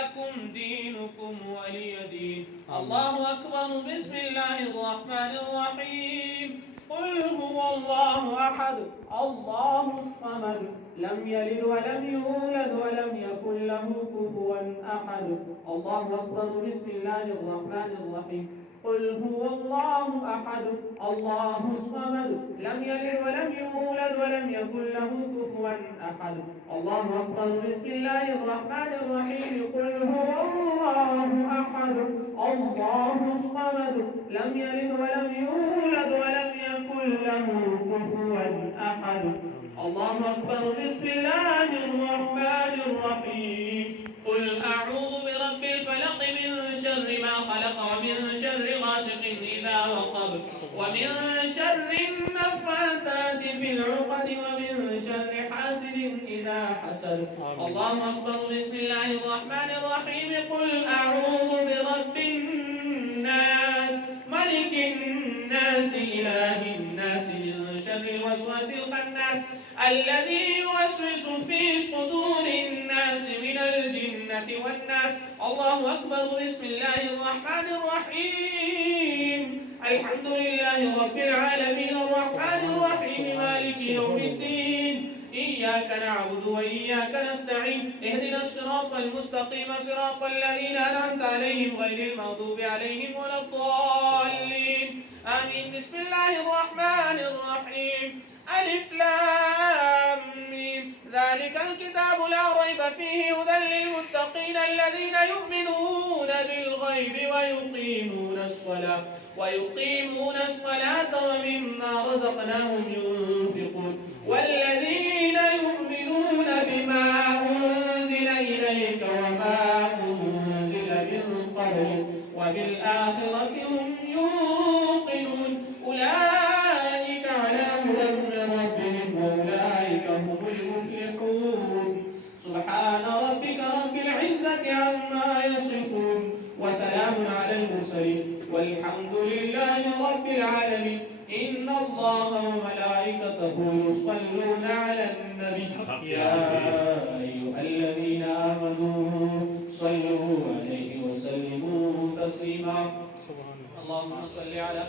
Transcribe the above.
لكم دينكم ولي دين. الله أكبر. بسم الله الرحمن الرحيم. قل هو الله أحد الله الصمد لم يلد ولم يولد ولم يكن له كفوا أحد. الله أكبر. بسم الله الرحمن الرحيم. قل هو الله أحد الله الصمد لم يلد ولم يولد ولم يكن له كفوا أحد. الله أكبر. بسم الله الرحمن الرحيم. قل هو الله أحد الله الصمد لم يلد ولم يولد ولم يكن له كفوا أحد. الله أكبر. بسم الله الرحمن الرحيم. قل أعوذ برب الفلق من شر ما خلق ومن شر غاسق إذا وقب ومن شر النفاثات في العقد ومن شر حاسد إذا حسد. الله أكبر. بسم الله الرحمن الرحيم. قل أعوذ برب الناس ملك الناس إله الناس من شر الوسواس الخناس الذي يوسوس في صدور الناس من الجنة والناس. الله أكبر. بسم الله الرحمن الرحيم. الحمد لله رب العالمين الرحمن الرحيم مالك يوم الدين. إياك نعبد وإياك نستعين. اهدنا الصراط المستقيم صراط الذين أنعمت عليهم غير المغضوب عليهم ولا الضالين آمين. بسم الله الرحمن الرحيم. ألف لام ميم. ذلك الكتاب لا ريب فيه هدى للمتقين الذين يؤمنون بالغيب ويقيمون الصلاة ومما رزقناهم ينفقون والذين يؤمنون بما أنزل إليك وما أنزل من قبلك وبالآخرة هم يوقنون أولئك على هدى من ربهم وأولئك هم المفلحون. سبحان ربك رب العزة عما يصفون وسلام على المرسلين والحمد لله رب العالمين. إن الله وملائكته يصلون على النبي يا أيها الذين آمنوا صلوا عليه وسلموا تسليما. اللهم صل على